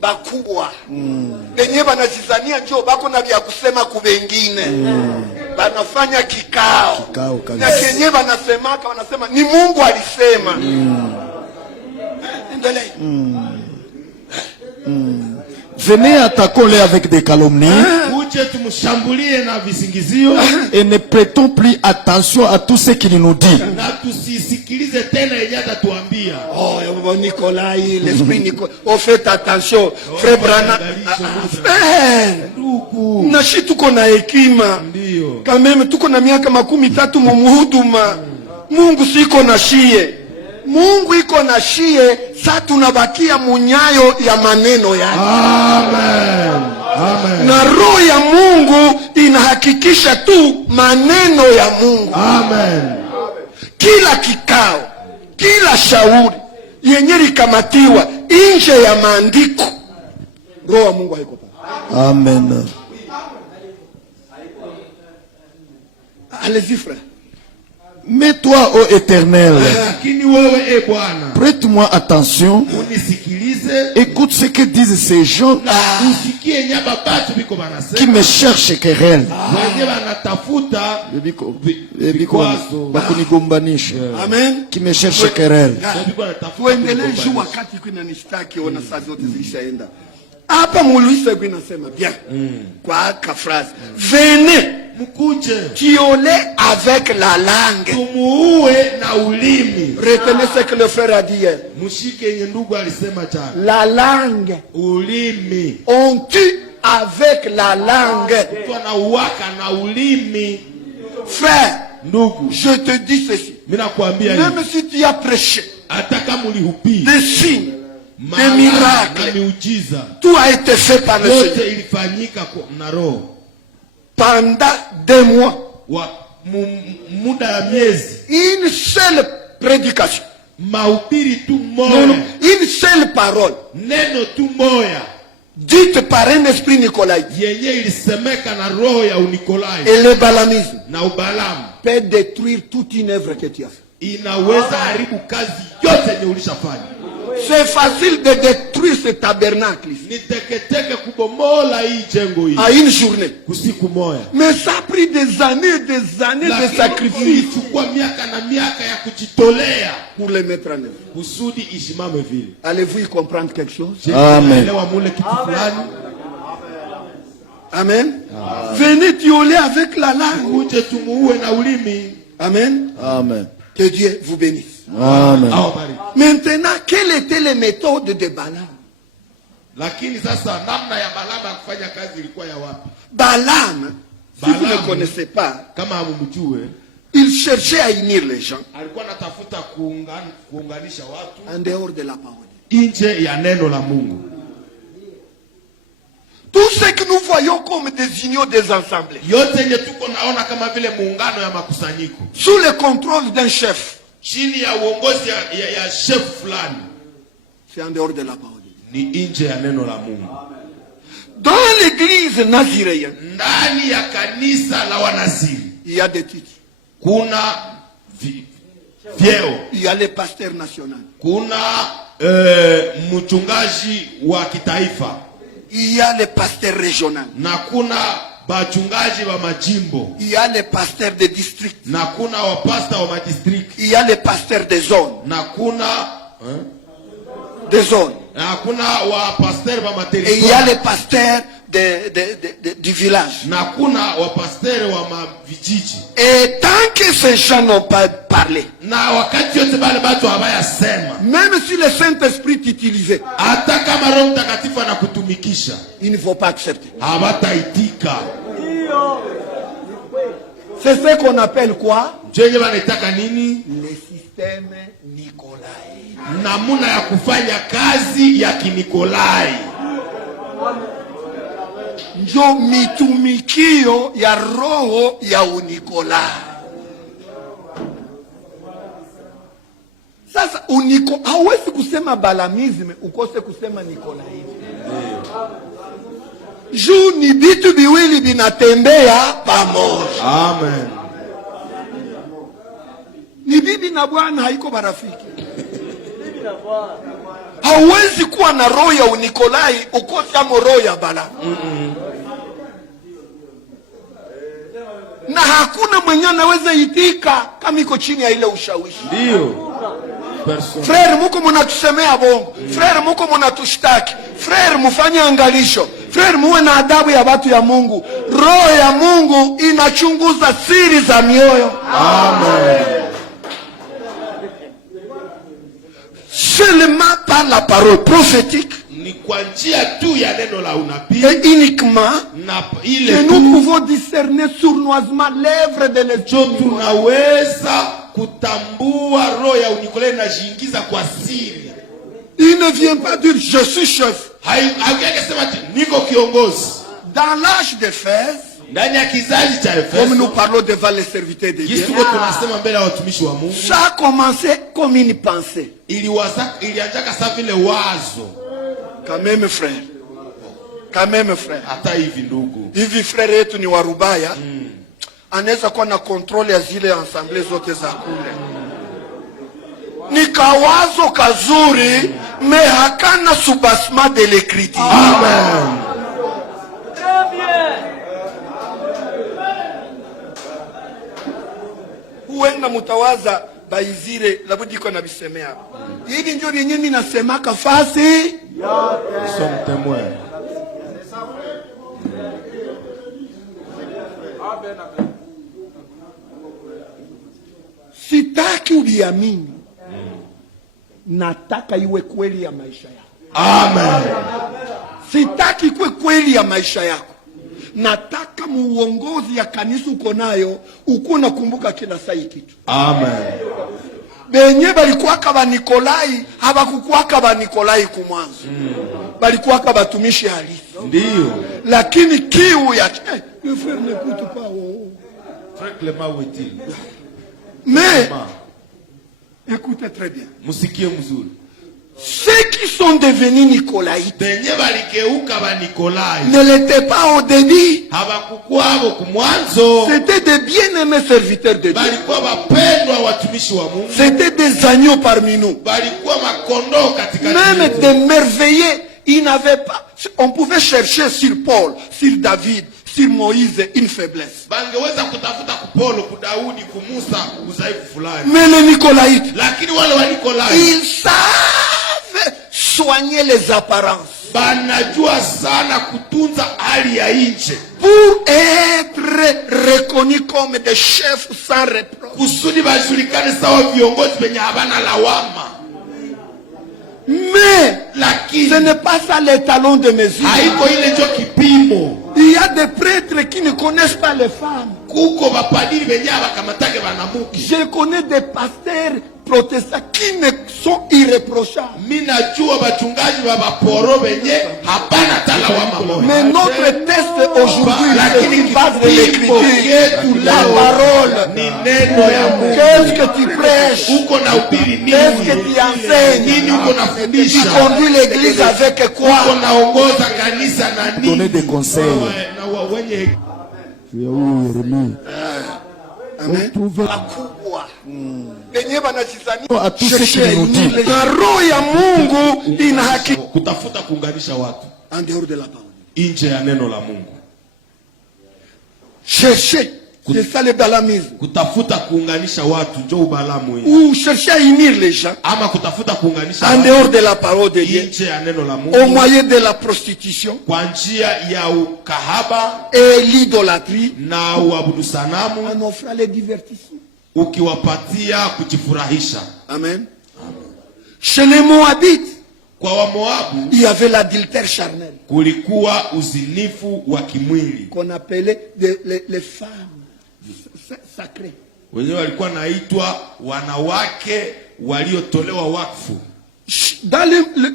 bakubwa benye banajizania njoo bako na vya kusema kubengine banafanya kikao na kenye banasemaka wanasema ni Mungu alisema. Endelee. Venez attaquons-les avec des calomnies et ne prêtons plus attention à tout ce qu'il nous dit. Oh, Nicolas, l'esprit Nicolas. Oh, faites attention, frère Branham. Nashi tuko na hekima. Quand même tuko na miaka 13 mumuhuduma. Mungu siko na shie. Mungu iko na shie, sasa tunabakia munyayo ya maneno yake. Amen. Amen. Na roho ya Mungu inahakikisha tu maneno ya Mungu. Amen. Kila kikao, kila shauri yenye likamatiwa nje ya maandiko, roho ya Mungu haiko pale. Amen. Allez-y frère. Mais toi, ô Éternel, prête-moi attention. Écoute ce que disent ces gens qui me cherchent querelle. Amen. Qui me cherchent querelle. Tuendelee juu wakati kuna nishtaki ona saa zote zilishaenda. Hapa Mulwisa inasema bien. Kwa ka phrase. Venez Tiolé avec la langue. Retenez ce que le frère a dit hier. La langue. On tue avec la langue. Frère, je te dis ceci. Même si tu as prêché des signes, des miracles, tout a été fait par le Seigneur. Pendant 2 mois, une seule prédication, une seule parole, dite par un esprit Nicolai, et le balamisme peut détruire toute une œuvre que tu as fait. C'est facile de détruire ce tabernacle à une journée. Mais ça a pris des années de sacrifices pour les mettre en œuvre. Allez-vous y comprendre quelque chose? Amen. Amen. Venez tioler avec la langue. Amen. Amen. Que Dieu vous bénisse. Amen. Maintenant, quelles étaient les méthodes de Balaam? Balaam, si vous ne connaissez pas, il cherchait à unir les gens en dehors de la parole. Tout ce que nous voyons comme des unions, des assemblées, sous le contrôle d'un chef, c'est en dehors de la parole. Dans l'église naziréenne, il y a des titres. Il y a les pasteurs nationaux. Il y a les pasteurs régionaux. Il y a les pasteurs des districts. Il y a les pasteurs des zones. Des zones. Et il y a les pasteurs du village. Et tant que ces gens n'ont pas parlé, même si le Saint-Esprit t'utilisait, il ne faut pas accepter. C'est ce qu'on appelle quoi? Le système Nicolai. Namuna ya kufanya kazi ya kinikolai. Njo mitumikio ya roho ya unikolai. Sasa hauwezi kusema balamisme ukose kusema nikolaisme. Juu ni vitu viwili vinatembea pamoja. Amen. Ni bibi na bwana, haiko marafiki. Hauwezi kuwa na roho ya Unikolai ukosa roho ya Balamu. Na hakuna mwenye anaweza itika kama iko chini ya ile ushawishi. Ndio. Frere, muko mnatusemea bongo. Frere, muko mnatushtaki. Frere, mufanye angalisho. Frere, muwe na adabu ya watu ya Mungu. Roho ya Mungu inachunguza siri za mioyo. Amen. Seulement par la parole prophétique, ni kwa njia tu ya neno la unabii, et uniquement na ile que nous pouvons discerner sournoisement l'œuvre de l'Esprit. Tunaweza kutambua roho ya Unikolai na jiingiza kwa siri. Il ne vient pas dire je suis chef. Haikasema niko kiongozi. Dans l'âge d'Éphèse, ndani ya kizazi cha Efeso, comme nous parlons devant les serviteurs de Dieu, tunasema mbele ya watumishi wa Mungu, ça a commencé comme une pensée. Ilianzaka sawa vile wazo. Quand même frère. Quand même frère. Hata hivi ndugu. Hivi frère yetu ni warubaya. Anaweza kuwa na control ya zile ensemble zote za kule. Ni kawazo kazuri, mais hakana soubassement de l'écriture. Amen. Très bien. Huenda mutawaza baizire labudi iko na bisemea. Hivi ndio vyenye mimi nasemaka fasi. Nous sommes témoins. Sitaki uliamini. Nataka iwe kweli ya maisha yako. Amen. Sitaki iwe kweli ya maisha yako. Nataka muongozi ya kanisa uko nayo uko nakumbuka kila saa kitu. Amen. Benye balikuwaka ba Nikolai habakukuwaka ba Nikolai kumwanzo. Balikuwaka batumishi halisi. Ndio. Lakini kiu ya le frère n'écoute pas. Frère Clément où est-il? Mais écoutez très bien. Musikie mzuri. Ceux qui sont devenus Nicolaïtes benye balikeuka ba Nikolai ne l'étaient pas au début. Habakukwabo kumwanzo. C'était des bien-aimés serviteurs de Dieu. Balikuwa bapendwa watumishi wa Mungu. C'était des agneaux parmi nous. Balikuwa makondoo katikati. Même des merveilleux, ils n'avaient pas. On pouvait chercher sur Paul, sur David, sur Moïse une faiblesse. Bangeweza kutafuta kupolo, kudaudi, kumusa, udhaifu fulani. Mais les Nicolaïtes, lakini wale wa Nikolai, ils savent soigner les apparences. Banajua sana kutunza hali ya nje. Pour être reconnus comme des chefs sans reproche. Kusudi bajulikane sawa viongozi wenye habana lawama. Mais lakini ce n'est pas ça les talons de mesure. Haiko ile ndio kipimo. Il y a des prêtres qui ne connaissent pas les femmes. Kuko bapadiri benye abakamatake banamuki. Je connais des pasteurs protestants qui ne sont irréprochables. Minajua bachungaji wa baporo benye hapana talawama. Mais notre test aujourd'hui, c'est une base de l'écriture, la parole. Qu'est-ce que tu prêches? Qu'est-ce que tu enseignes? Tu conduis l'église avec quoi? Donner des conseils. Amen. À tous ceux qui nous disent kutafuta kuunganisha watu en dehors de la parole, nje ya neno la Mungu. Chercher, c'est ça le balamisme. Kutafuta kuunganisha watu ndio ubalamu hii. Ou chercher à unir les gens ama kutafuta kuunganisha en dehors de la parole de Dieu, nje ya neno la Mungu, au moyen de la prostitution, kwa njia ya ukahaba et l'idolâtrie, na uabudu sanamu, en offrant les divertissements. Ukiwapatia kujifurahisha. Amen. Chez les Moabites, kwa Wamoabu, il y avait l'adultère charnel. Kulikuwa uzinifu wa kimwili. Qu'on appelait les femmes sacrées. Wenyewe walikuwa naitwa wanawake waliotolewa wakfu. Dans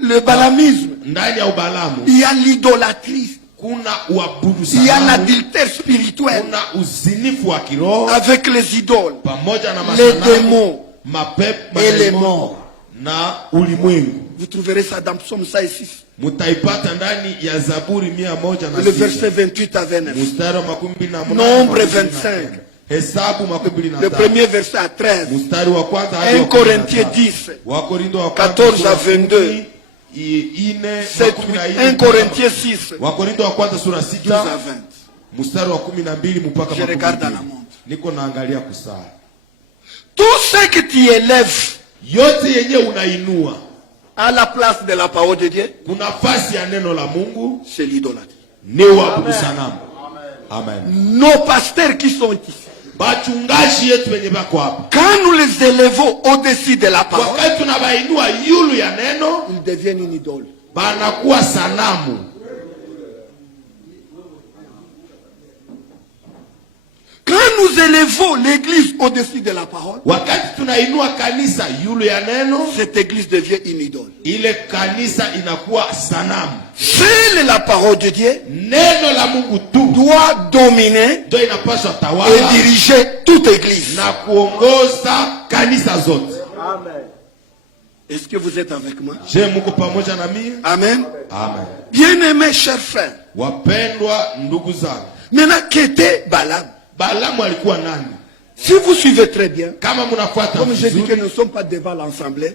le balamisme, ndani ya ubalamu, il y a l'idolâtrie. Kuna uabudu sanamu. Il y a l'adultère spirituel. Kuna uzinifu wa kiroho avec les idoles, pamoja na les démons, mapepo et les morts. Na ulimwengu. Vous trouverez ça dans Psaume 106. Mutaipata ndani ya Zaburi 106. Le verset 28 à 29. Mstari wa 28. Nombre 25. Hesabu 25. Le premier verset à 13. Mstari wa kwanza hadi 1 Corinthiens 10. Wakorintho wa 14 à 22. C'est 1 Corinthiens 6. Wakorintho wa kwanza sura 12 6 à 20. mstari wa 12 mpaka Je regarde dans la montre. niko naangalia kusaa. Tout ce que tu élèves Yote yenye unainua à la place de la parole de Dieu, kuna nafasi ya neno la Mungu, c'est l'idolâtrie. ni waabudu sanamu. Amen. Nos pasteurs qui sont ici, Bachungaji yetu wenye bako hapa, quand nous les élevons au-dessus de la parole, wakati tunabainua yulu ya neno, ils deviennent une idole. banakuwa sanamu. Quand nous élevons l'église au-dessus de la parole, Wakati tunainua kanisa yulu ya neno, cette église devient une idole. ile kanisa inakuwa sanamu. Seule la parole de Dieu Neno la Mungu tu doit dominer ndio inapaswa et tawala diriger toute église. na kuongoza kanisa zote. Est-ce que vous êtes avec moi? Je, muko pamoja na mimi? Amen. Amen. Bien-aimés chers frères, Wapendwa ndugu zangu, maintenant qu'était Balaam? Balamu alikuwa nani? Si vous suivez très bien, Kama mnafuata comme j'ai dit que vizuri, nous ne sommes pas devant l'assemblée,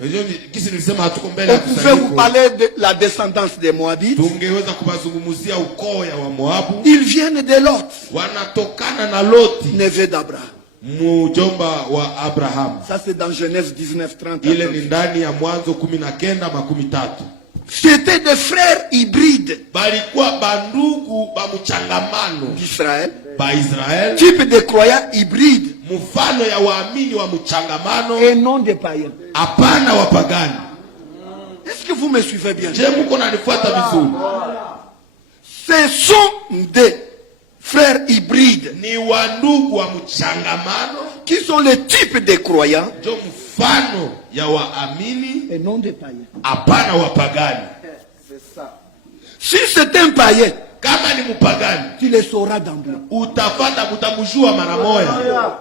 kisi nilisema hatuko mbele ya on pouvait vous kusanyiko, parler de la descendance des Moabites. tungeweza kubazungumzia ukoo ya wa Moabu. Ils viennent de Lot, Wanatokana na Loti, neveu d'Abraham. mjomba wa Abraham. Ça c'est dans Genèse 19:30. Ile ni ndani ya Mwanzo 19:13. C'était des frères hybrides Balikuwa bandugu ba mchangamano d'Israël, ba Israel, type de croyants hybrides mfano ya waamini wa mchangamano, et non des païens. hapana wapagani. Est-ce que vous me suivez bien? Je, muko nanifuata vizuri? Ce sont des frères hybrides Ni wandugu wa mchangamano, qui sont le type de croyants ndio mfano ya waamini, et non des païens. hapana wapagani. Si c'est un païen, Kama ni mpagani, tu le sauras d'emblée. utafata mutamjua mara moja.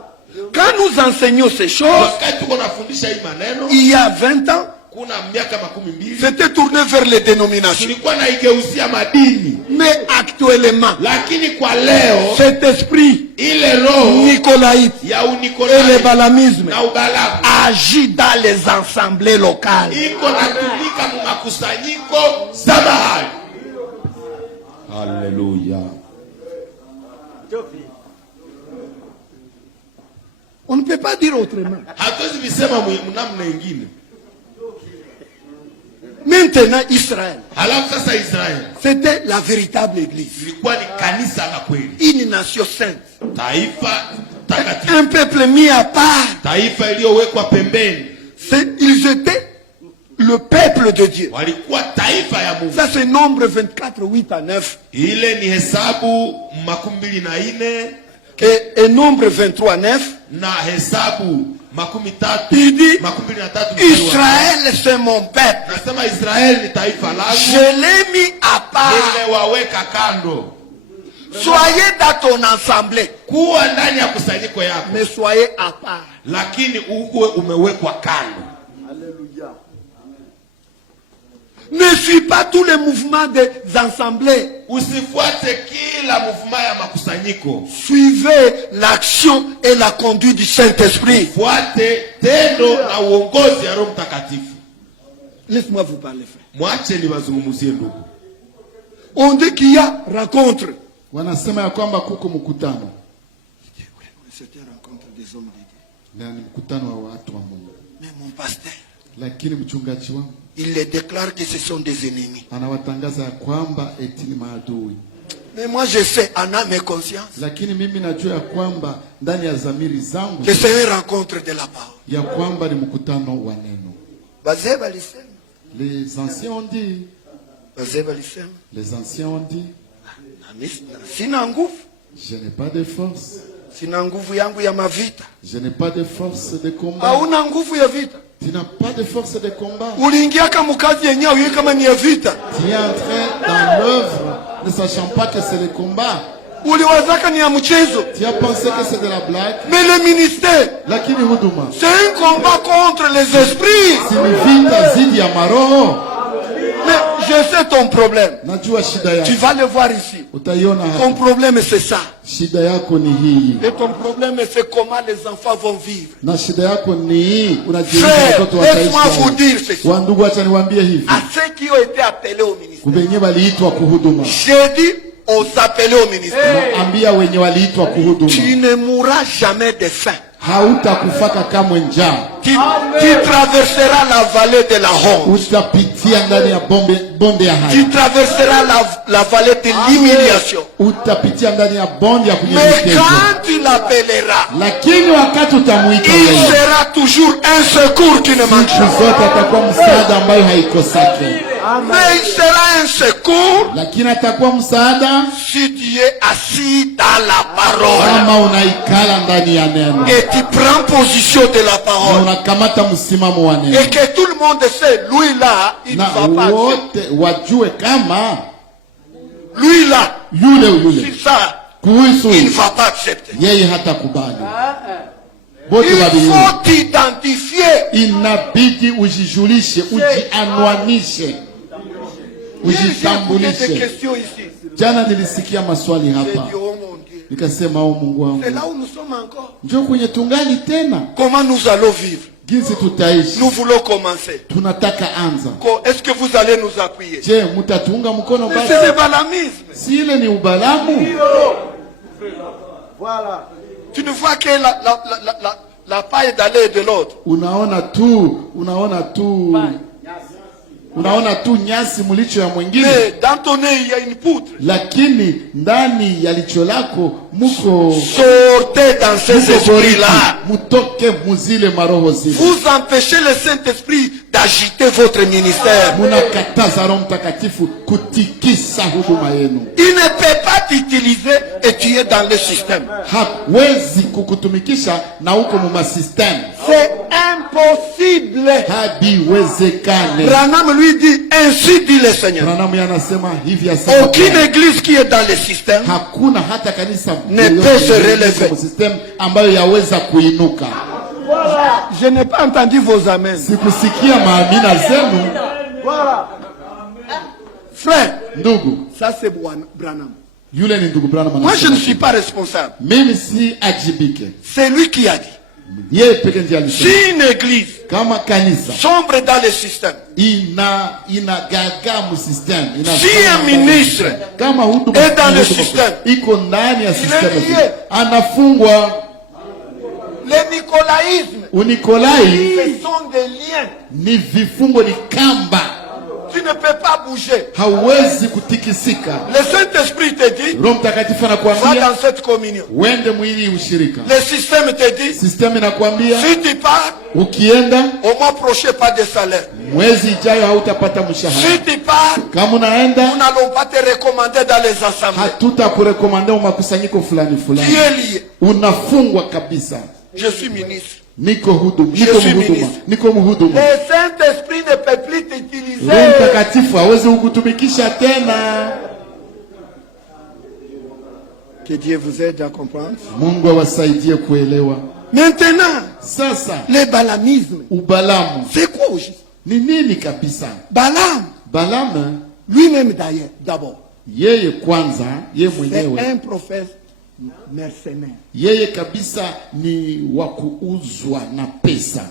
Quand nous enseignons ces choses, Wakati tuko nafundisha hii maneno, il y a 20 ans, kuna miaka 12, c'était tourné vers les dénominations. tulikuwa naigeuzia madini, Mais actuellement, lakini kwa leo cet esprit ile roho nicolaïte ya et le unikolai balamisme na ubalamu agit dans les assemblées locales. iko natumika mu makusanyiko za mahali. Haleluya. On ne peut pas dire autrement. Hatuwezi visema namna ingine. Maintenant, Israël, Halafu sasa Israeli c'était la véritable église. ilikuwa ni kanisa la kweli, Une nation sainte. taifa takatifu, Un peuple mis à part. taifa iliyowekwa pembeni. Ils étaient le peuple de Dieu. Walikuwa taifa ya Mungu. Ça c'est Nombre 24, 8 à 9. Ile ni Hesabu 24 Et Nombre 23, 9. na Hesabu 23 Il dit, 23. Israël c'est mon peuple. Nasema Israeli ni taifa Je langu, l'ai mis à part. nimewaweka kando. Soyez dans ton assemblée, Kuwa ndani ya kusanyiko yako, mais soyez à part. lakini uwe umewekwa kando. Ne suis pas tous les mouvements des assemblées. Usifuate kila mvuma ya makusanyiko. Suivez l'action et la conduite du Saint-Esprit. Fuate tendo na uongozi ya Roho Mtakatifu. Laisse-moi vous parler, frère. Mwache niwazungumzie ndugu. On dit qu'il y a rencontre. Wanasema ya kwamba kuko mkutano. C'était une rencontre des hommes de Dieu. Na ni mkutano wa watu wa Mungu. Mais mon pasteur, Lakini mchungaji wangu il les déclare que ce sont des ennemis. anawatangaza ya kwamba eti ni maadui. Mais moi je sais en âme et conscience Lakini mimi najua ya kwamba ndani ya dhamiri zangu que c'est une rencontre de la parole. ya kwamba ni mkutano wa neno. Bazé balisema. Les anciens ont dit, Bazé balisema. les anciens ont dit, Sina nguvu. je n'ai pas de force. Sina nguvu yangu ya mavita. Je n'ai pas de force de combat. Hauna nguvu ya vita. Tu n'as pas de force de combat. Uliingia kama kazi yenyewe uyi kama ni ya vita. Tu es entré dans l'œuvre ne sachant pas que c'est le combat. Uliwazaka ni ya mchezo. Tu as pensé que c'est de la blague. Mais le ministère, Lakini huduma c'est un combat contre les esprits. si ni vita zidi ya maroho. Mais je sais ton problème. Tu vas le voir ici. Ton problème c'est ça. Et ton problème c'est comment les enfants vont vivre. Frère, laisse-moi vous dire ceci. À ceux qui ont été appelés au ministère. J'ai dit aux appelés au ministère. Tu ne mourras jamais de faim. Tu traverseras la vallée de la honte. Tu traverseras la vallée de l'humiliation. Mais quand tu l'appelleras, il sera toujours un secours qui ne manque jamais. Mais il sera un secours si tu es assis dans la parole et tu prends position de la parole et que tout le monde sait, lui là, il ne va pas accepter. Lui là, c'est ça, il ne va pas accepter. Il faut t'identifier. Inabidi ujijulishe, ujianwanishe, ujitambulishe. Jana nilisikia maswali hapa. Nikasema Mungu wangu. C'est là où nous sommes encore. Njoo kwenye tungali tena. Comment nous allons vivre? Jinsi tutaishi. Nous voulons commencer. Tunataka anza. Est-ce que vous allez nous appuyer? Je, mutatunga mkono basi. C'est le balamisme. Si ile ni ubalamu. Voilà. Tu ne vois que la paille d'aller de l'autre. Unaona tu nyasi mulicho ya mwingine. Mais dans ton nez il y a une poutre. Lakini ndani ya licho lako muko. Sortez dans ces esprits-là. Mutoke muzile maroho zile. Vous empêchez le Saint-Esprit d'agiter votre ministère. Munakataza Roho Mtakatifu kutikisa huduma yenu. Il ne peut pas t'utiliser et tu es dans le système. Hawezi kukutumikisha na uko mu système. C'est impossible. Habiwezekane. Branham lui dit, ainsi dit le Seigneur. Branham yanasema hivi asema. Aucune église qui est dans le système hakuna hata kanisa ne peut se relever. Système ambayo yaweza kuinuka. Je n'ai pas entendu vos amens. Sikusikia maamina zenu. Voilà. Frère, ndugu, ça c'est Branham. Yule ni ndugu Branham. Moi je ne suis pas responsable. Mimi si ajibike. C'est lui qui a dit. Yeye pekee ndiye alisema. Si une église kama kanisa sombre dans le système, inagaga mu système, si un ministre kama huduma est dans le système, iko ndani ya système, anafungwa. Le nicolaïsme, unikolai, ce sont des liens. Ni vifungo, ni kamba. Tu ne peux pas bouger. Hawezi kutikisika. Le Saint-Esprit te dit, Roho Mtakatifu anakuambia, va dans cette communion. Wende mwili ushirika. Le système te dit, système inakwambia, si tu pars, ukienda, au mois prochain pas de salaire. Mwezi ijayo hautapata mshahara. Si tu pars, kama unaenda, nous n'allons pas te recommander dans les assemblées. Hatutakurekomanda mu makusanyiko fulani fulani. Tu es lié. Unafungwa kabisa. Je suis ministre. Niko muhuduma. Le Saint-Esprit ne peut plus t'utiliser. Roho Mtakatifu hawezi kukutumikisha tena. Que Dieu vous aide à comprendre. Mungu awasaidie kuelewa. Maintenant, sasa, le balamisme. Ubalamu. C'est quoi au juste? Ni nini kabisa? Balaam lui-même d'ailleurs, d'abord. Yeye kwanza, yeye mwenyewe. C'est un prophète mercenaire. Yeye kabisa ni wakuuzwa na pesa.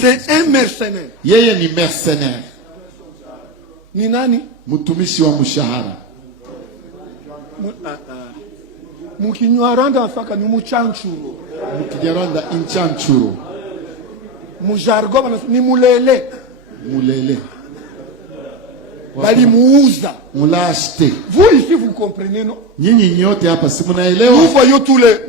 C'est un mercenaire. Yeye ni mercenaire. Ni nani? Mtumishi wa mshahara. Mukinyaranda saka ni muchanchuro. Mukinyaranda inchanchuro. Mujargo ni mulele. Mulele. Bali muuza. Mulashte. Vous ici vous comprenez, non? Nyinyi nyote hapa si mnaelewa?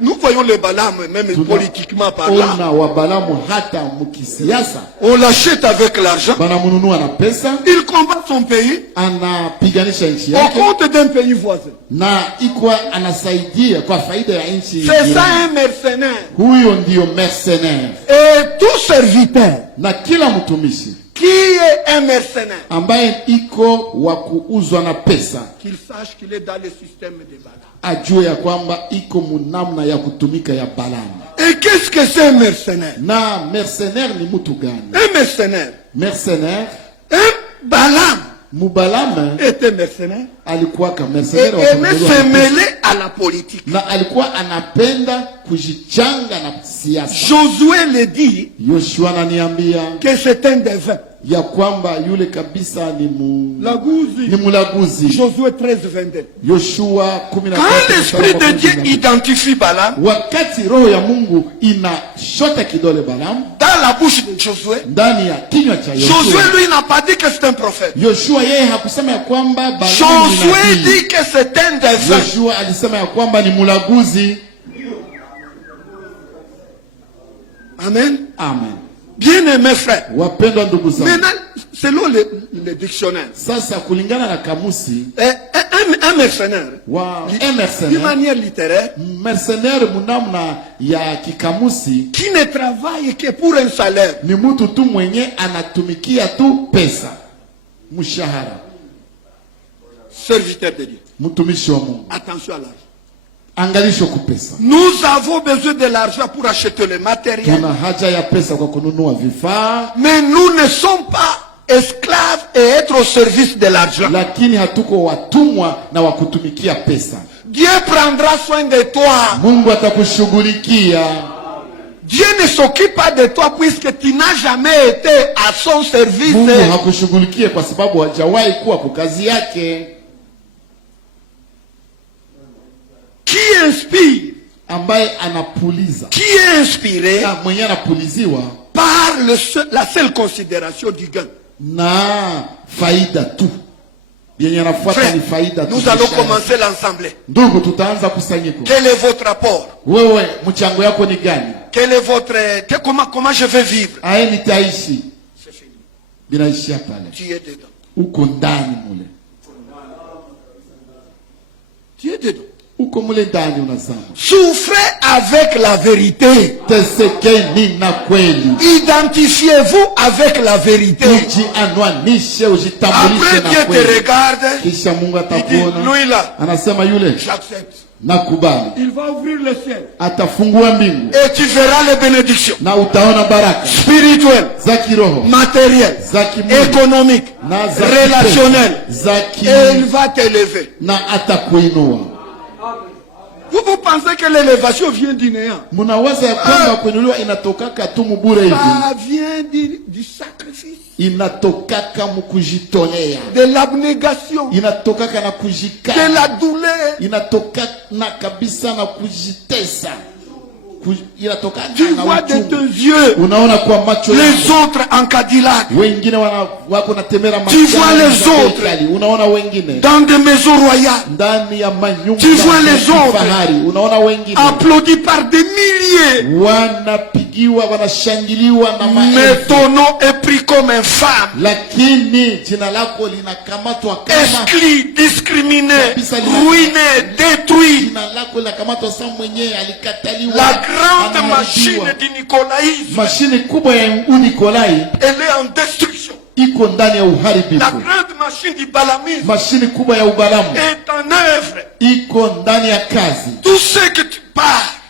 Nous voyons les Balaam même politiquement parlant. Ona wa Balaam hata mkisiasa. On l'achète avec l'argent. Banamununua na pesa. Il combat son pays. Anapiganisha nchi yake. Au compte d'un pays voisin. Na ikwa anasaidia kwa faida ya nchi. C'est ça un mercenaire. Huyo ndio mercenaire. Et tout serviteur. Na kila mtumishi. Qui est un mercenaire? Ambaye iko wa kuuzwa na pesa. Qu'il sache qu'il est dans le système de Balaam. Ajue ya kwamba iko munamna ya kutumika ya Balaam. Et qu'est-ce que c'est un mercenaire? Na mercenaire ni mtu gani? Un mercenaire. mercenaire. Balaam Mubalam était mercenaire. Alikuwa kama mercenaire et aimait se mêler à la politique. Na alikuwa anapenda kujichanga na siasa. Josué le dit Yoshua ananiambia que c'est un devin. Ya kwamba yule kabisa ni mulaguzi. Josué 13:22. Yoshua 13. Quand l'esprit de Dieu identifie Balaam, wakati roho ya Mungu inashota kidole Balaam dans la bouche de Josué, ndani ya kinywa cha Yoshua. Josué lui n'a pas dit que c'est un prophète. Yoshua yeye hakusema ya kwamba Balaam. Josué dit que c'est un devin. Yoshua alisema ya kwamba ni mulaguzi. Amen. Amen. Bien-aimés frères. Wapendwa ndugu zangu. Maintenant, selon le dictionnaire. Sasa kulingana na kamusi, un mercenaire. D'une manière littéraire. Mercenaire munamna ya kikamusi. Qui ne travaille que pour un salaire. Ni mtu tu mwenye anatumikia tu pesa. Mshahara. Serviteur de Dieu. Mtumishi wa Mungu. Attention à l'argent. Angalisho kupesa. Nous avons besoin de l'argent pour acheter le matériel. Tuna haja ya pesa kwa kununua vifaa. Mais nous ne sommes pas esclaves et être au service de l'argent. Lakini hatuko watumwa na wakutumikia pesa. Dieu prendra soin de toi. Mungu atakushughulikia. Dieu ne s'occupe pas de toi puisque tu n'as jamais été à son service. Mungu hakushughulikie kwa sababu hajawahi kuwa kwa kazi yake. Qui inspire, ambaye anapuliza, qui est inspiré, mwenye anapuliziwa par la seule considération du gain, na faida tu. Yenye anafuata ni faida tu. Nous allons commencer l'assemblée. Ndugu, tutaanza kusanyiko. Quel est votre rapport? Wewe mchango yako ni gani? Quel est votre comment je vais vivre? Aye nitaishi. C'est fini. Binaishia pale. Tu es dedans. Uko ndani mule. Tu es dedans. Uko mule ndani unazama. Souffrez avec la vérité. Tesekeni na kweli. Identifiez-vous avec la vérité. Ujianwanishe, ujitambulishe na kweli. Après Dieu te regarde. Kisha Mungu atakuona. Lui là. Anasema yule. J'accepte. Nakubali. Il va ouvrir le ciel. Atafungua mbingu. Et tu verras les bénédictions. Na utaona baraka. Spirituelles. Za kiroho. Matérielles. Za kimwili. Économiques. Na za relationnelles. Za et il va t'élever. Na atakuinua. Vous pensez que l'élévation vient du néant? Munawaza ya kwamba kuinuliwa inatokaka tu mubure hivi. Ça vient du sacrifice. Inatokaka mukujitolea. De l'abnégation. Inatokaka na kujikana. De la douleur. Inatokaka na kabisa na kujitesa. Tu vois de tes yeux les autres en Cadillac. Tu vois les autres dans des maisons royales. Tu vois les autres applaudis par des milliers. Mais ton nom est pris comme infâme. Exclu, discriminé, ruiné, détruit. La grande machine du nicolaïsme, machine kubwa ya Nikolai, elle est en destruction. Iko ndani ya uharibifu. La grande machine du balamisme, machine kubwa ya ubalamu, est en œuvre. Iko ndani ya kazi. Tout ce que tu parles,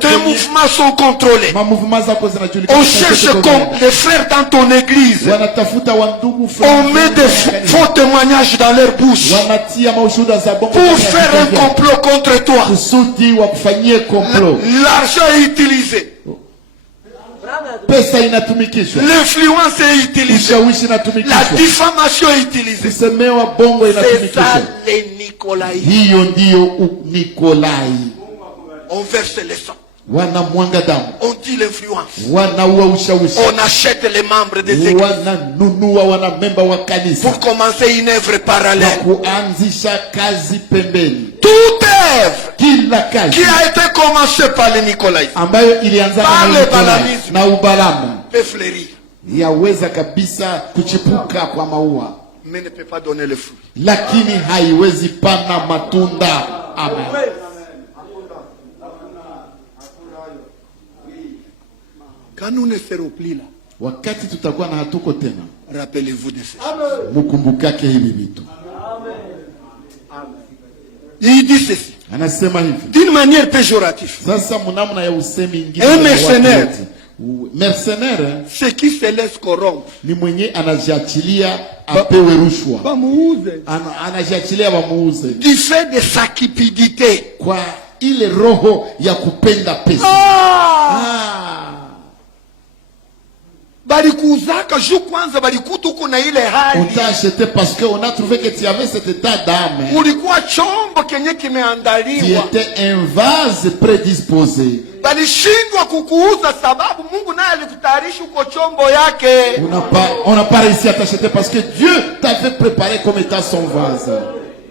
tes mouvements sont contrôlés. On cherche comme les frères dans ton église. On met des faux témoignages dans leur bouche pour faire un complot contre toi. L'argent est utilisé. L'influence est utilisée. La diffamation est utilisée. C'est ça les Nicolaïs. On verse le sang. On dit l'influence. On achète les membres des églises pour commencer une œuvre parallèle. Toute œuvre qui a été commencée par les Nicolaïs, par le balamisme, peut fleurir, yaweza kabisa kuchipuka kwa maua, mais ne peut pas donner le fruit. Lakini haiwezi pana matunda. Amen. Quand nous ne serons plus là, wakati tutakuwa na hatuko tena, rappelez-vous de ça. Mukumbukake hivi vitu. Il dit ceci. Anasema hivi. D'une manière péjorative. Sasa mnamna ya usemi ingine. Un mercenaire Mercenaire, c'est qui se laisse corrompre. Ni mwenye anajiachilia apewe rushwa. Anajiachilia bamuuze. Du fait de sa cupidité. Kwa ile roho ya kupenda pesa. Balikuzaka juu kwanza balikuta uko na ile hali. On t'a acheté parce que on a trouvé que tu avais cet état d'âme. Ulikuwa chombo kenye kimeandaliwa. Tu étais un vase prédisposé. Balishindwa kukuuza sababu Mungu naye alikutayarisha uko chombo yake. On n'a pas réussi à t'acheter parce que Dieu t'avait préparé comme étant son vase.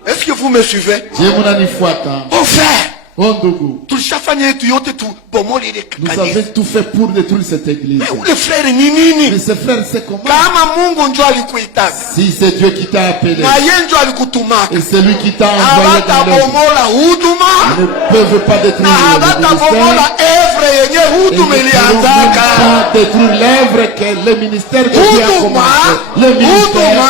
Est-ce que vous me suivez? Dieu munanifuata. Oh frère. Oh ndugu. Tulishafanya yetu yote tu bomola ile kanisa. Nous avons tout fait pour détruire cette église. Mais le frère ni nini? Mais ce frère c'est comment? Kama Mungu ndio alikuitaka. Si c'est Dieu qui t'a appelé. Na yeye ndio alikutumaka. Et c'est lui qui t'a envoyé dans le monde. Bomola huduma. Ne peuvent pas détruire le ministère. Bomola œuvre yenye huduma ilianzaka. Pas détruire l'œuvre que le ministère que Dieu a commencé. Le ministère.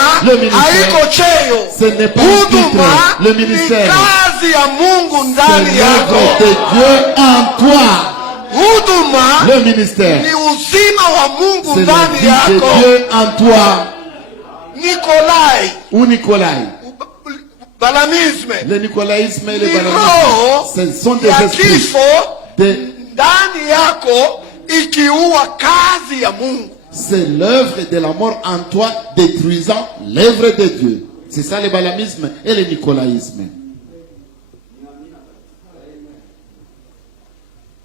Haiko cheo. Ce n'est pas un titre. Le ministère. Kazi ya Mungu ndani yako. L'œuvre de Dieu en toi. Le ministère. Ni uzima wa Mungu ndani yako. yako. C'est la vie de Dieu en toi. Nikolai. Ou Nikolai. Balamisme. Le nicolaïsme et le balamisme. Ce sont des esprits. Ndani yako ikiua kazi ya Mungu. C'est l'œuvre de la mort en toi détruisant l'œuvre de Dieu. C'est ça le balamisme et le nicolaïsme.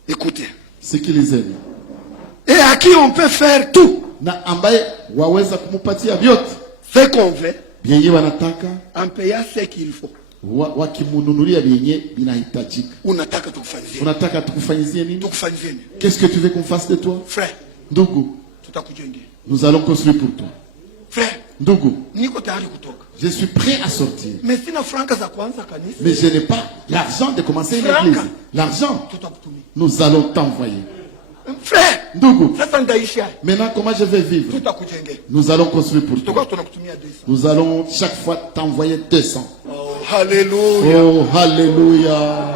Écoutez. Ce qu'ils aiment. Et à qui on peut faire tout. Na ambaye waweza kumupatia vyote. Ce qu'on veut. Bienye wanataka. En payant ce qu'il faut. Wakimununulia bienye binahitajika. Unataka tukufanyizie. Unataka tukufanyizie nini? Tukufanyizie nini? Qu'est-ce que tu veux qu'on fasse de toi? Frère. Ndugu. Tutakujengea. Nous allons construire pour toi. Frère. Ndugu. Niko tayari kutoka. Je suis prêt à sortir. Mais sina franka za kuanza kanisa. Mais je n'ai pas l'argent de commencer une église. L'argent. Nous allons t'envoyer. Frère. Ndugu. Sasa ndaishi. Maintenant comment je vais vivre? Tutakujengea. Nous allons construire pour toi. Tunakutumia 200. Nous allons chaque fois t'envoyer 200. Oh hallelujah. Oh hallelujah.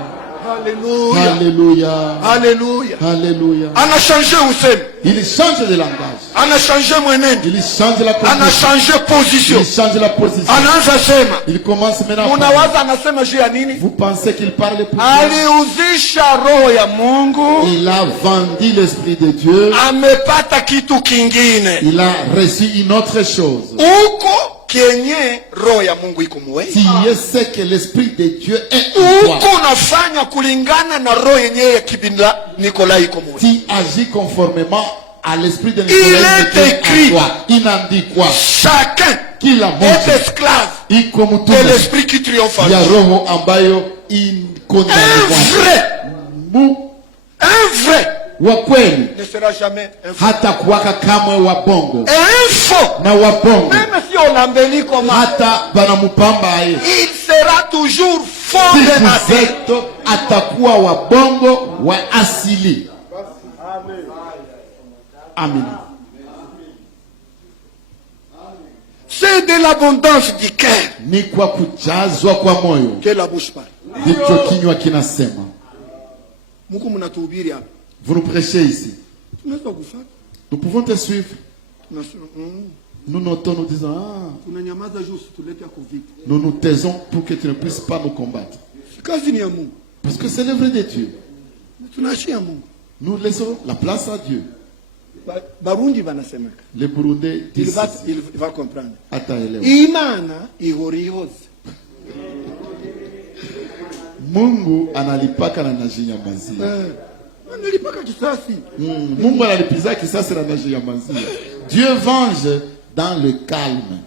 Alléluia. Alléluia. Alléluia. Alléluia. On a changé usemi. Il change de langage. On a changé mwenendo. Il change la position. On a changé position. Il change la position. Anaanza sema. Il commence maintenant. Unawaza anasema juu ya nini? Vous pensez qu'il parle pour aliuzisha roho ya Mungu. Il a vendu l'esprit de Dieu. Amepata kitu kingine. Il a reçu une autre chose. Uko kenye roho ya Mungu iko mwezi. Tu sais que l'esprit de Dieu est en toi. Uko nafanya kulingana na roho yenye ya kibinda Nikolai iko mwezi. Tu agis conformément à l'esprit de Nikolai. Il est écrit. Il en dit quoi? Chacun est esclave de l'esprit qui triomphe en lui. Un vrai ne sera jamais un faux. Un faux, même si on l'embellit comment, il sera toujours faux de nature. Amen. C'est de l'abondance du cœur que la bouche parle. Vous nous prêchez ici. Nous pouvons te suivre. Nous notons, nous disons, nous nous taisons pour que tu ne puisses pas nous combattre. Parce que c'est l'œuvre de Dieu. Nous laissons la place à Dieu. Les Burundais disent, il va comprendre. Imana Mungu analipaka na najinyamazia. Mungu analipiza kisasi na najinyamazia. Dieu venge dans le calme.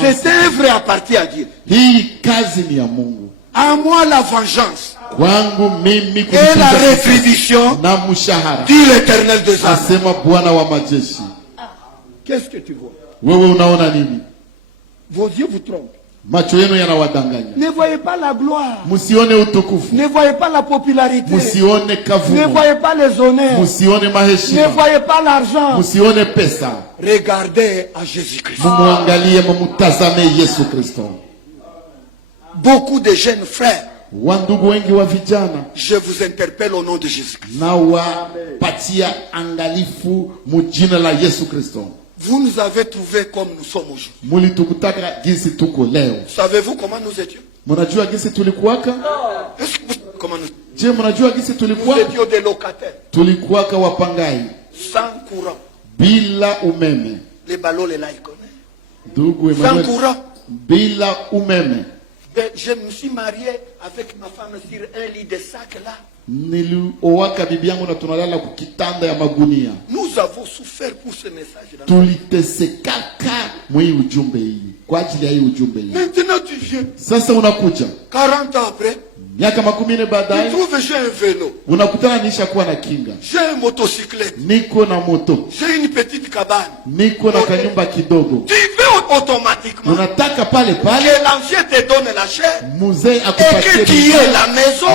Cette œuvre appartient à Dieu. Hii kazi ni ya Mungu. À moi la vengeance. Kwangu mimi et la rétribution na mshahara. Dit l'Éternel des armées. Asema Bwana wa majeshi. Qu'est-ce que tu vois? Wewe unaona nini? Vos yeux vous trompent. Macho yenu yanawadanganya. Ne voyez pas la gloire. Musione utukufu. Ne voyez pas la popularité. Musione kavumo. Ne voyez pas les honneurs. Musione maheshima. Ne voyez pas l'argent. Musione pesa. Regardez à Jésus-Christ. Mumuangalie mumutazame Yesu Kristo. Beaucoup de jeunes frères Wandugu wengi wa vijana, je vous interpelle au nom de Jésus. Na wapatia angalifu mujina la Yesu Kristo. Vous nous avez trouvés comme nous sommes aujourd'hui. Mulitukutaka jinsi tuko leo. Savez-vous comment nous étions? Mnajua jinsi tulikuwaka? Comment nous? Je, mnajua jinsi tulikuwa? Nous étions des locataires. Tulikuwaka wapangai. Sans courant. Bila umeme. Les ballots, les laïcs. Ndugu Emmanuel. Sans courant. Bila umeme. Je me suis marié avec ma femme sur un lit de sac là. Niliowaka bibi yangu na tunalala kukitanda ya magunia. Nous avons souffert pour ce message là. Tulitesekaka mwi ujumbe hii. Kwa ajili ya hii ujumbe hii. Maintenant tu viens. Sasa unakuja. 40 ans après. Miaka 40 baadaye. Tu trouves j'ai un vélo. Unakutana nisha kuwa na kinga. J'ai une motocyclette. Niko na moto. J'ai une petite cabane. Niko na kanyumba kidogo. Tu veux automatiquement. Unataka pale pale. Que l'ancien te donne la chair. Mzee akupatie. Et que tu aies la maison.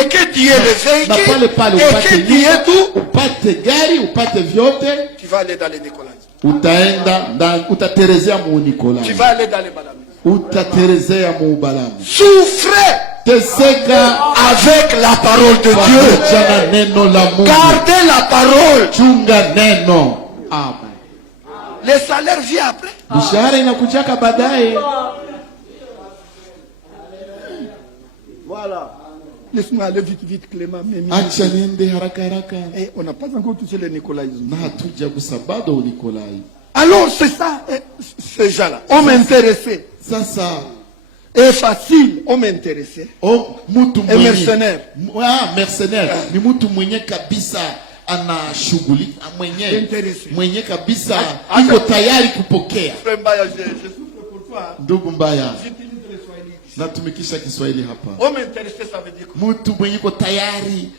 Et que tu aies le véhicule. Na pale pale upate et que tu aies tout. Upate gari, upate vyote. Tu vas aller dans les Nicolas. Utaenda ndani, utaterezea mu Nicolas. Tu vas aller dans les Balami. Utaterezea mu Balami. Souffrez. Teseka avec la parole de Dieu. Gardez la parole. Chunga neno. Amen. Le salaire vient après. Mshahara inakujaka baadaye. Voilà. Laisse-moi aller vite, Clément. Acha niende haraka haraka. Et on n'a pas encore touché le nicolaïsme. Na hatujagusa bado Nikolai. Alors c'est ça, ces gens-là. On m'intéressait. Sasa. Et facile, on m'intéressait. Oh, mutu mwenye. Et mercenaire. Mercenaire. Ni mutu mwenye kabisa ana shughuli mwenye kabisa iko tayari kupokea. Je souffre pour toi. Ndugu mbaya. Natumikisha Kiswahili hapa. On m'intéressait, ça veut dire quoi? Mutu mwenye iko tayari.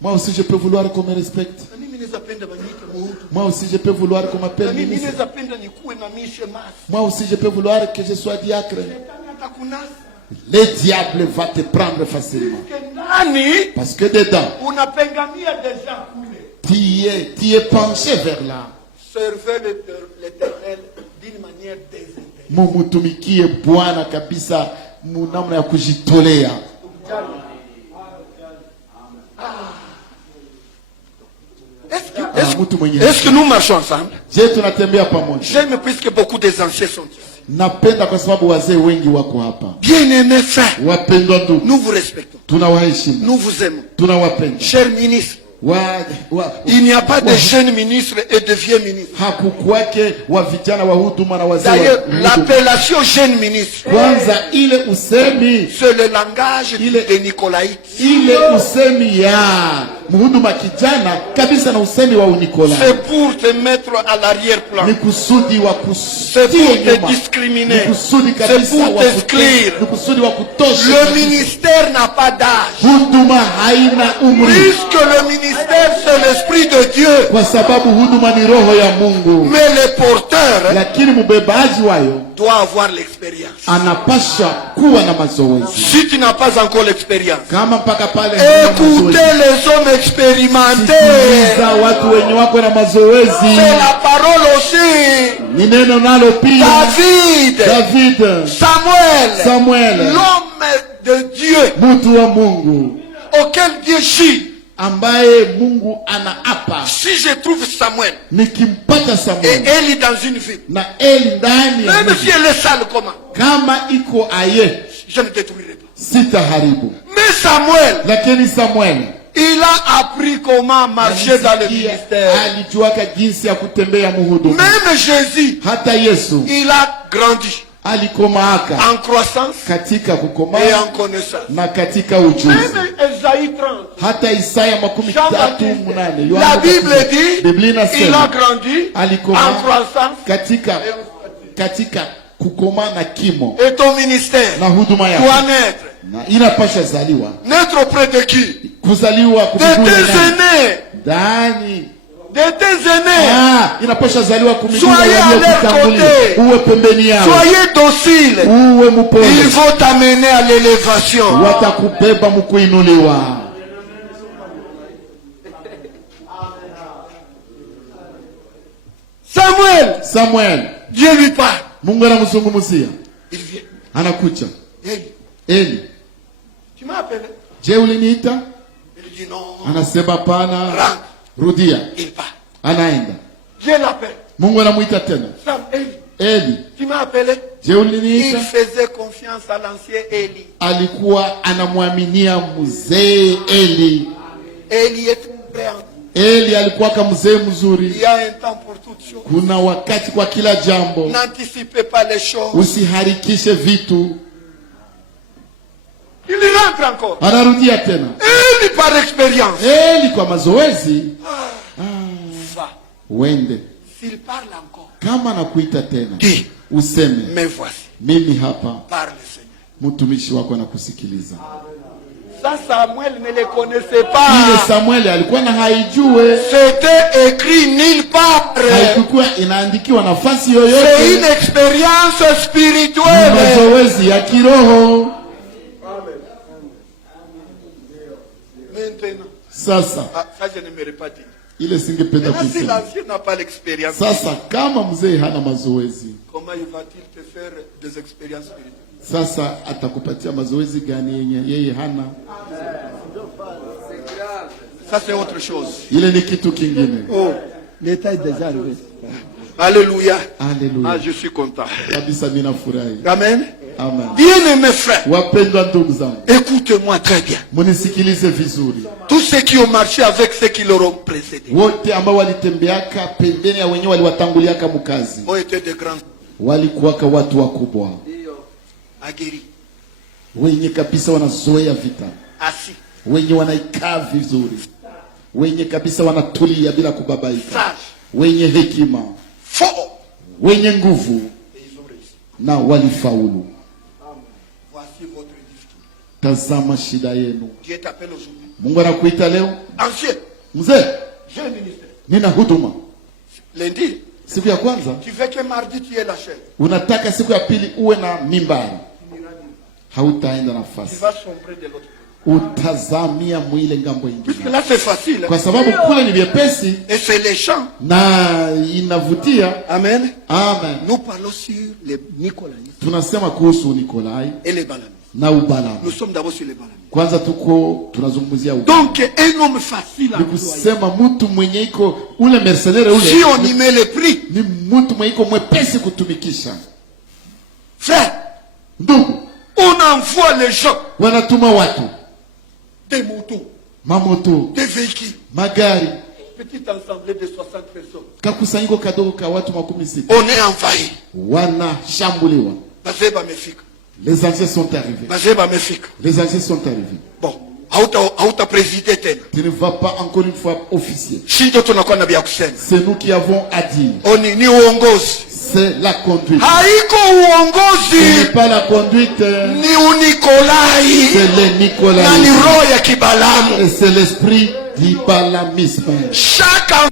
Moi aussi je peux vouloir qu'on me respecte. Moi aussi je peux vouloir qu'on m'appelle ministre. Moi aussi je peux vouloir que je sois diacre. Le diable va te prendre facilement. Parce que dedans, tu es penché vers là. Servez l'Éternel d'une manière désintéressée. Mumutumikie Bwana kabisa munamna ya kujitolea. Est-ce que nous marchons ensemble? J'aime puisque beaucoup des anciens sont ici. Napenda kwa sababu wazee wengi wako hapa. Bien-aimés frères, wapendwa ndugu, nous vous respectons. Tunawaheshimu. Nous vous aimons. Tunawapenda. Chers ministres, il n'y a pas de jeunes ministres et de vieux ministres. Hakukwake wa vijana wa huduma na wazee. D'ailleurs, l'appellation jeune ministre, kwanza ile usemi, c'est le langage de Nicolaïte. Ile usemi ya mhuduma kijana kabisa na usemi wa Unikolai. C'est pour te mettre à l'arrière-plan. Ni kusudi wa c'est pour te discriminer. C'est pour t'exclure. Ni kusudi wa kutosha. Le ministère n'a pas d'âge. Huduma haina umri. Puisque le ministère c'est l'esprit de Dieu. Kwa sababu huduma ni roho ya Mungu. Mais le porteur, lakini mbebaji wayo, doit avoir l'expérience. Anapasha kuwa na mazoezi. Si tu n'as pas encore l'expérience, kama mpaka pale écoutez les hommes expérimentés. Watu wenye wako na mazoezi. C'est la parole aussi. Ni neno nalo pia. David. Samuel. L'homme de Dieu. Mtu wa Mungu. Auquel Dieu chie. Ambaye Mungu anaapa. Si je trouve Samuel, nikimpata Samuel, et Eli dans une ville, na Eli ndani, même si elle est sale comment, kama iko aye, je ne détruirai pas. Sitaharibu. Mais Samuel, lakini Samuel, il a appris comment marcher dans le ministère. Alijuaka jinsi ya kutembea muhuduma. Même Jésus, hata Yesu, il a grandi. Alikomaaka en croissance katika kukoma et en connaissance. Na katika ujuzi. Même Esaïe 30. Hata Isaya 38. La Bible dit, il a grandi alikoma en croissance katika kukoma na kimo. Et ton ministère na huduma yako doit naître. Na inapasha zaliwa. Naître auprès de qui? Kuzaliwa de tes aînés. Dani. De tes aînés. Inapasha zaliwa kumiguna. Soyez à leur côté. Uwe pembeni yao. Soyez docile. Uwe mupole. Ils vont t'amener à l'élévation. Watakubeba mkuinuliwa. Samuel. Dieu lui parle. Mungu anamzungumzia. Il vient. Anakuja. Eli, tu m'as appelé? Je uliniita? Il dit non. Anasema pana. Rudia. Il part. Anaenda. Je l'appelle. Mungu anamuita tena. Sam, Eli. Eli, Tu m'as appelé? Je uliniita? Il faisait confiance à l'ancien Eli. Alikuwa anamwaminia mzee Eli. Eli est prêt. Eli alikuwa kama mzee mzuri. Il y a un temps pour toutes choses. Kuna wakati kwa kila jambo. N'anticipez pas les choses. Usiharikishe vitu. Il rentre encore. Anarudia tena. Eli par expérience. Eli kwa mazoezi. Va. Wende. S'il parle encore. Kama nakuita tena. Dis. Useme. Me voici. Mimi hapa. Parle Seigneur. Mtumishi wako anakusikiliza. Ça Samuel ne le connaissait pas. Ile Samuel alikuwa na haijue. C'était écrit nulle part. Haikuwa inaandikiwa nafasi yoyote. C'est une expérience spirituelle. Mazoezi ya kiroho. Maintenant. Sasa. Ça je ne m'aurais pas dit. Ile singependa kusema. Si l'ancien n'a pas l'expérience. Sasa kama mzee hana mazoezi. Comment il va-t-il te faire des expériences spirituelles? Sasa atakupatia mazoezi gani yenye yeye hana? Ça c'est autre chose. Ile ni kitu kingine. Oh, l'état est déjà arrivé. Alléluia. Alléluia. Ah, je suis content. Kabisa mimi nafurahi. Amen. Amen. Bien-aimés frères. Wapendwa ndugu zangu. Écoutez-moi très bien. Munisikilize vizuri. Tous ceux qui ont marché avec ceux qui leur ont précédé. Wote ambao walitembeaka pembeni ya wenyewe waliwatanguliaka mkazi. Ont été de grands. Walikuwaka watu wakubwa. Aguerris. Wenye kabisa wanazoea vita. Assis. Wenye wanaikaa vizuri. Wenye kabisa wanatulia bila kubabaika. Sage. Wenye hekima. Fort. Wenye nguvu. Na walifaulu. Voici votre difficulté. Tazama shida yenu. Dieu t'appelle aujourd'hui. Mungu anakuita leo. Ancien. Mzee. Jeune ministère. Nina huduma. Lundi. Siku ya kwanza. Tu veux que mardi tu aies la chair. Unataka siku ya pili uwe na mimbari. Hautaenda nafasi. Tu vas sombrer de l'autre. Utazamia mwile ngambo ingine. Puisque là c'est facile. Kwa sababu kule ni vyepesi. Et c'est les chants. Na inavutia. Amen. Amen. Nous parlons sur les Nicolaïs. Tunasema kuhusu Nikolai. Et les Balamites. Na ubalamu. Nous sommes d'abord sur les Balamites. Kwanza tunazungumzia ubalamu. Donc un homme facile à ni kusema mtu mwenye iko ule mercenaire ule. Si on y met le prix. Ni mtu mwenye iko mwepesi kutumikisha. Frère. Ndugu. On envoie les gens. Wanatuma watu. Des motos. Mamoto. Des véhicules. Magari. Petite assemblée de 60 personnes. Kakusanyiko kadogo ka watu 16. On est envahi. Wanashambuliwa. Bazeba mefika. Les anciens sont arrivés. Bazeba mefika. Les anciens sont arrivés. Bon. Auta présidé tena. Tu ne vas pas encore une fois officier. Shinjo tunakuwa na bya kusema. C'est nous qui avons à dire. Oni ni uongozi. C'est la conduite. Haiko uongozi. Ce n'est pas la conduite. Ni unikolai. C'est le Nikolai. Na ni roho ya kibalamu. Et c'est l'esprit du balamisme. Chaque